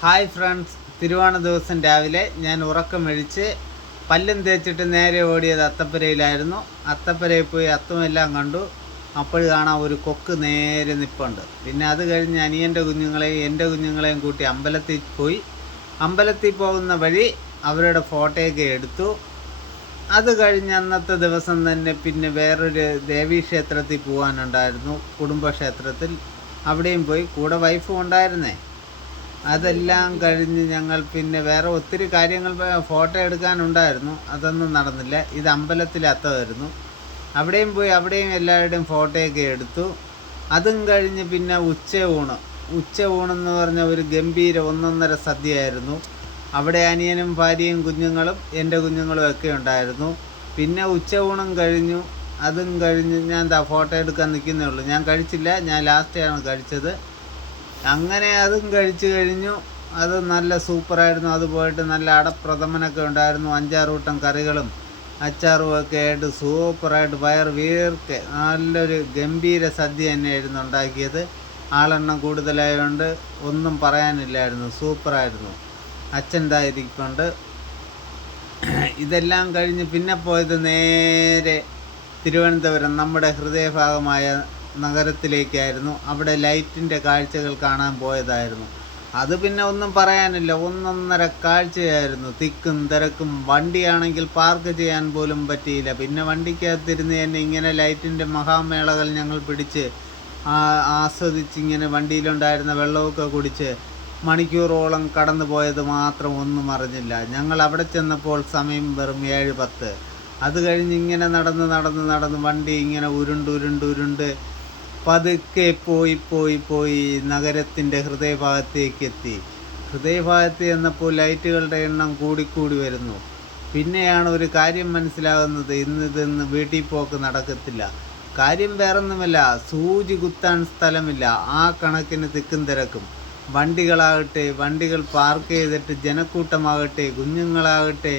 Hi friends, തിരുവോണ ദിവസം രാവിലെ ഞാൻ ഉറക്കമെഴിച്ച് പല്ലും തേച്ചിട്ട് നേരെ ഓടിയത് അത്തപ്പരയിലായിരുന്നു. അത്തപ്പരയിൽ പോയി അത്തമെല്ലാം കണ്ടു. അപ്പോൾ കാണാൻ ഒരു കൊക്ക് നേരെ നിൽപ്പുണ്ട്. പിന്നെ അത് കഴിഞ്ഞ് അനിയൻ്റെ കുഞ്ഞുങ്ങളെയും എൻ്റെ കുഞ്ഞുങ്ങളെയും കൂട്ടി അമ്പലത്തിൽ പോയി. അമ്പലത്തിൽ പോകുന്ന വഴി അവരുടെ ഫോട്ടോയൊക്കെ എടുത്തു. അത് കഴിഞ്ഞ് അന്നത്തെ ദിവസം തന്നെ പിന്നെ വേറൊരു ദേവീക്ഷേത്രത്തിൽ പോകാനുണ്ടായിരുന്നു, കുടുംബക്ഷേത്രത്തിൽ. അവിടെയും പോയി. കൂടെ വൈഫും ഉണ്ടായിരുന്നേ. അതെല്ലാം കഴിഞ്ഞ് ഞങ്ങൾ പിന്നെ വേറെ ഒത്തിരി കാര്യങ്ങൾ ഫോട്ടോ എടുക്കാനുണ്ടായിരുന്നു, അതൊന്നും നടന്നില്ല. ഇത് അമ്പലത്തിലെ അത്തമായിരുന്നു. അവിടെയും പോയി, അവിടെയും എല്ലാവരുടെയും ഫോട്ടോയൊക്കെ എടുത്തു. അതും കഴിഞ്ഞ് പിന്നെ ഉച്ച ഊണെന്ന് പറഞ്ഞ ഒരു ഗംഭീര ഒന്നൊന്നര സദ്യയായിരുന്നു. അവിടെ അനിയനും ഭാര്യയും കുഞ്ഞുങ്ങളും എൻ്റെ കുഞ്ഞുങ്ങളും ഒക്കെ ഉണ്ടായിരുന്നു. പിന്നെ ഉച്ച ഊണും കഴിഞ്ഞു. അതും കഴിഞ്ഞ് ഞാൻ ഫോട്ടോ എടുക്കാൻ നിൽക്കുന്നേ ഉള്ളൂ. ഞാൻ കഴിച്ചില്ല, ഞാൻ ലാസ്റ്റാണ് കഴിച്ചത്. അങ്ങനെ അതും കഴിച്ചു കഴിഞ്ഞു. അത് നല്ല സൂപ്പറായിരുന്നു. അത് പോയിട്ട് നല്ല അടപ്രഥമനൊക്കെ ഉണ്ടായിരുന്നു. 5-6 കൂട്ടം കറികളും അച്ചാറും ഒക്കെ ആയിട്ട് സൂപ്പറായിട്ട് വയർ വീർക്കെ നല്ലൊരു ഗംഭീര സദ്യ തന്നെയായിരുന്നു ഉണ്ടാക്കിയത്. ആളെണ്ണം കൂടുതലായതുകൊണ്ട് ഒന്നും പറയാനില്ലായിരുന്നു. സൂപ്പറായിരുന്നു. അച്ഛൻ്റെതായിരിക്കുന്നുണ്ട്. ഇതെല്ലാം കഴിഞ്ഞ് പിന്നെ പോയത് നേരെ തിരുവനന്തപുരം, നമ്മുടെ ഹൃദയഭാഗമായ നഗരത്തിലേക്കായിരുന്നു. അവിടെ ലൈറ്റിൻ്റെ കാഴ്ചകൾ കാണാൻ പോയതായിരുന്നു. അത് പിന്നെ ഒന്നും പറയാനില്ല, ഒന്നൊന്നര കാഴ്ചയായിരുന്നു. തിക്കും തിരക്കും. വണ്ടിയാണെങ്കിൽ പാർക്ക് ചെയ്യാൻ പോലും പറ്റിയില്ല. പിന്നെ വണ്ടിക്കകത്തിരുന്ന് തന്നെ ഇങ്ങനെ ലൈറ്റിൻ്റെ മഹാമേളകൾ ഞങ്ങൾ പിടിച്ച് ആസ്വദിച്ചിങ്ങനെ വണ്ടിയിലുണ്ടായിരുന്ന വെള്ളമൊക്കെ കുടിച്ച് മണിക്കൂറോളം കടന്നു പോയത് മാത്രം ഒന്നും അറിഞ്ഞില്ല. ഞങ്ങൾ അവിടെ ചെന്നപ്പോൾ സമയം വെറും 7:10. അത് കഴിഞ്ഞ് ഇങ്ങനെ നടന്ന് വണ്ടി ഇങ്ങനെ ഉരുണ്ട് പതുക്കെ പോയി നഗരത്തിൻ്റെ ഹൃദയഭാഗത്തേക്ക് എത്തി. ഹൃദയഭാഗത്ത് ചെന്നപ്പോൾ ലൈറ്റുകളുടെ എണ്ണം കൂടിക്കൂടി വരുന്നു. പിന്നെയാണ് ഒരു കാര്യം മനസ്സിലാകുന്നത്, ഇന്ന് വീട്ടിൽ പോക്ക് നടക്കത്തില്ല. കാര്യം വേറൊന്നുമല്ല, സൂചി കുത്താൻ സ്ഥലമില്ല. ആ കണക്കിന് തിക്കും തിരക്കും. വണ്ടികൾ പാർക്ക് ചെയ്തിട്ട് ജനക്കൂട്ടമാകട്ടെ, കുഞ്ഞുങ്ങളാകട്ടെ,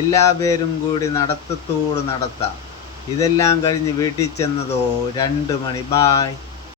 എല്ലാ പേരും കൂടി നടത്താം. ഇതെല്ലാം കഴിഞ്ഞ് വീട്ടിൽ ചെന്നതോ 2 മണി. ബായ്.